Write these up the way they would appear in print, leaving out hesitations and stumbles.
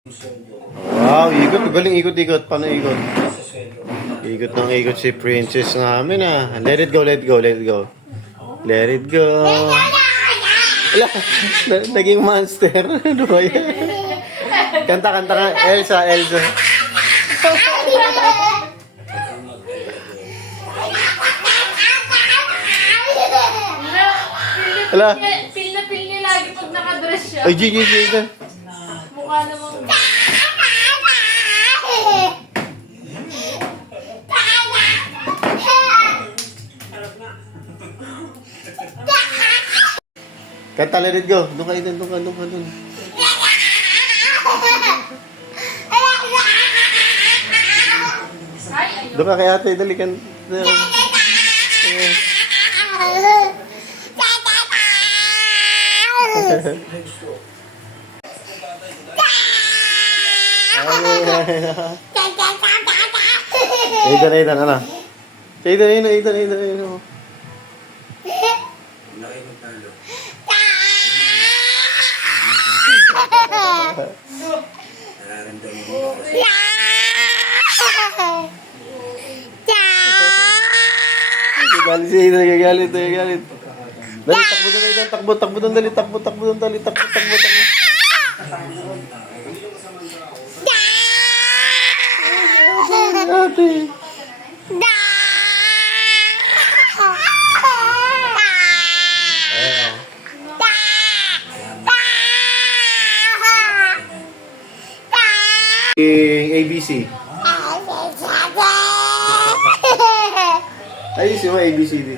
Wow, ikot. Galing ikot-ikot. Paano ikot? Ikot ng ikot si princess namin ah. Let it go, let it go, let it go. Let it go. Wala, naging monster. Ano ba yan? Kanta ka. Elsa. Wala. Feel na feel niya lagi pag nakadress siya. Ay, Gigi. Mukha namang... Kanta, let it go. Doon ka. Ay, ayun. Doon ka kay ate, dali ka. Aidan, ano? Aidan. Nagagalit. Dali, takbo doon, dali, takbo. Ate. ABC. Ayusin mo, ABCD.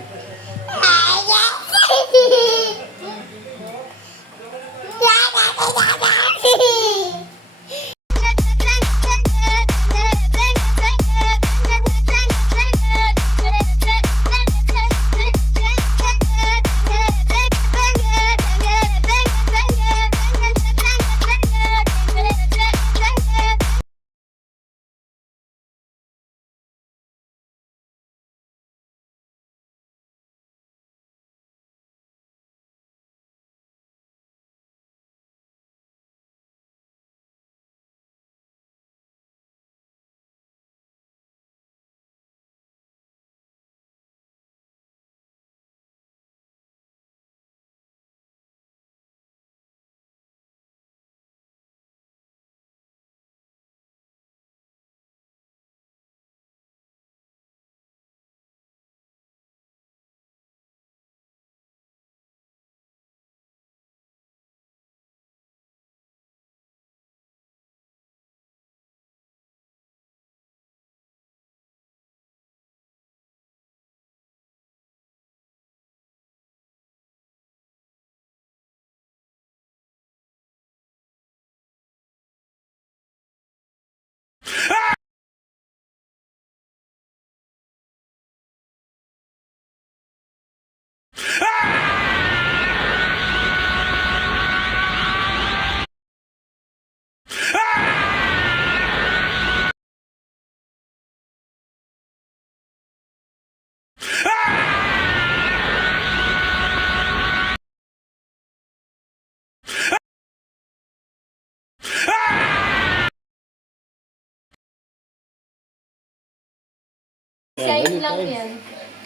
Side lang yan.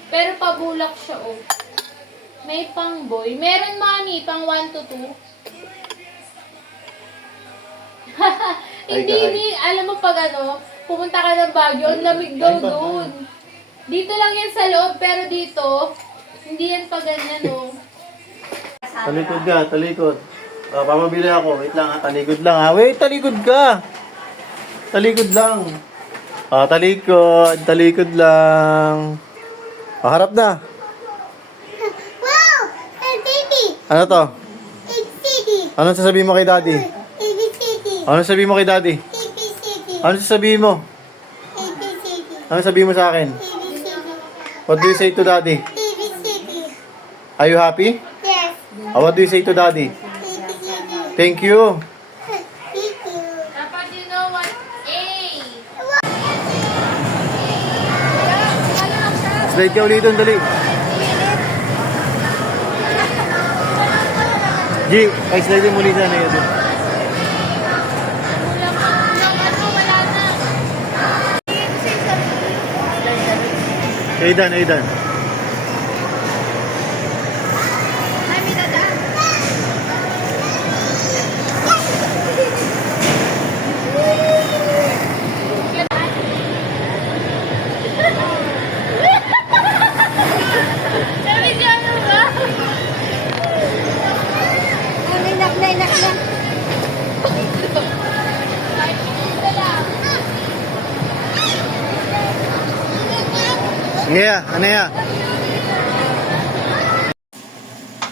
Pero pabulak siya, oh. May pang boy. Meron, mami, pang 1 to 2. Hindi. Alam mo pag pumunta ka ng Baguio, ang lamig daw doon. Dito lang yan sa loob, pero dito, hindi yan pa ganyan, oh. Talikod. Pamabili ako. Wait lang ha, talikod lang ha. Wait, talikod ka. Talikod lang. Talikod lang. Harap na. Wow! Baby! Ano to? ABCD! Anong sasabihin mo kay daddy? ABCD! Anong sasabihin mo kay daddy? ABCD! Anong sasabihin mo? ABCD! Anong sasabihin mo sa akin? ABCD! What do you say to daddy? ABCD! Are you happy? Yes! What do you say to daddy? ABCD! Thank you. Thank you! Dapat you know what? A. Slide ka ulit doon, dali. G, ay slide mo ulit na yun. Kulang Aidan, Aidan. Ay, may dadaan. Sabi niya ano ba? Nainak na. Ngaya, ano ya?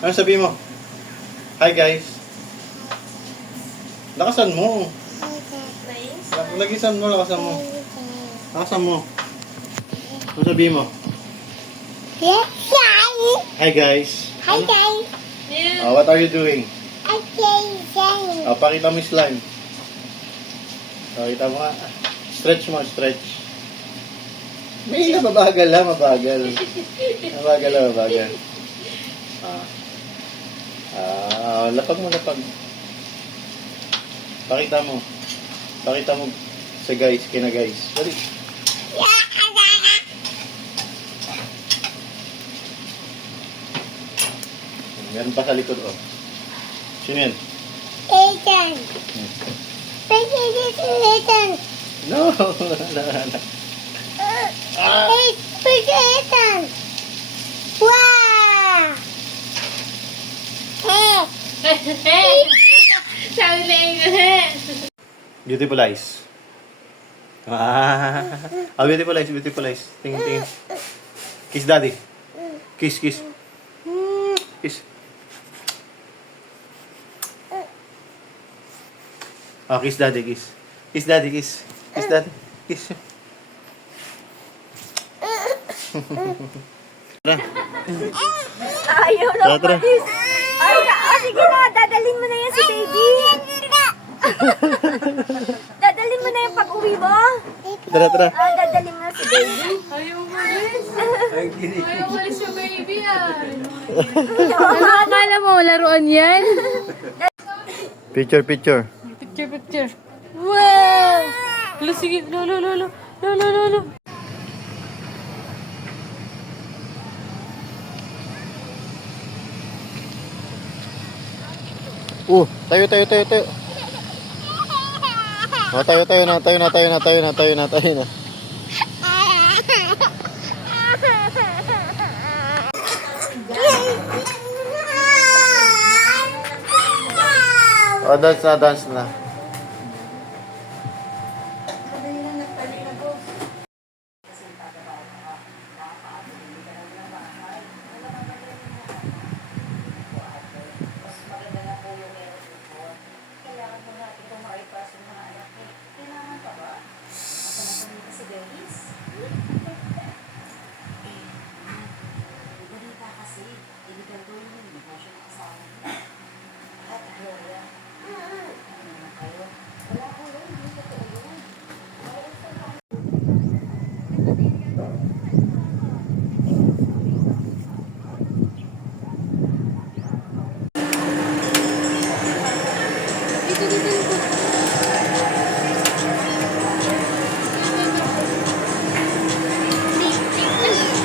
Ano sabi mo? Hi guys. Lakasan mo. Lakasan mo. Lakasan mo. Ano sabi mo? Yes, guys. Hi guys. Hi, guys. What are you doing? Okay. Pakita mo yung slime. Pakita mo nga. Stretch mo, stretch. May mabagal lang, mabagal. Mabagal. Lapag mo, lapag. Pakita mo. Pakita mo sa guys, kina guys. Dali. Meron pa sa likod, oh. Sino yan? Ethan. Ethan. No! Ethan. Wow. Sabi na English. Beautiful eyes. Beautiful eyes, beautiful eyes. Tingin. Kiss daddy. Kiss. Kiss. Kiss daddy, kiss. Kiss daddy, kiss. Kiss daddy, kiss. Tara. Ayaw na Tara. umalis. Ay, sige na, dadalhin mo na yan si baby. Dadalhin mo na yung pag-uwi mo. Tara. Dadalhin mo na si baby. Ayaw umalis. Ayaw umalis yung baby ah. Ano? Akala mo laruan yan? Picture. Picture. Wow! Lalo, sige. Lolo. Tayo. Tayo na. Dance na.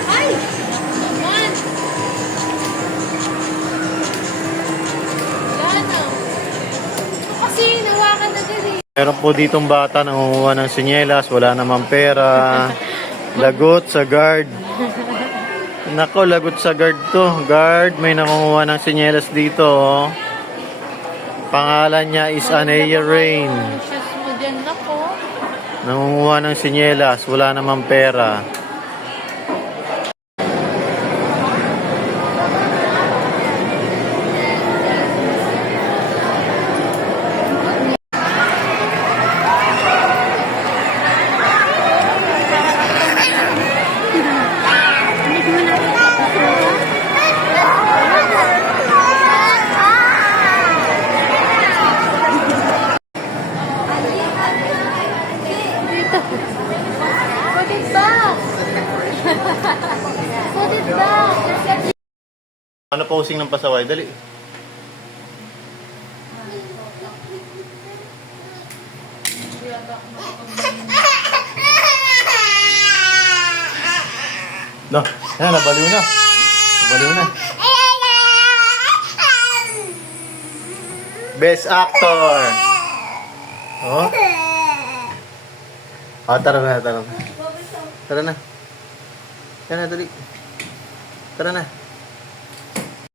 Ay! Naman! Wala na. Kasi nawakan na din eh. Meron po ditong bata nangunguha ng sinyelas, wala namang pera. Lagot sa guard. Nako, lagot sa guard to. Guard, may nangunguha ng sinyelas dito. Oh. Pangalan niya is Anaya Rain. Shoes mo dyan, nako. Nangunguha ng sinyelas, wala namang pera. Put it back! Put it back! Ano posing ng pasaway? Dali. No, yan, nabaliw na. Nabaliw na. Best actor. Oh. Oh, tara na, tara na. Tara na. Tara na, dali. Tara na.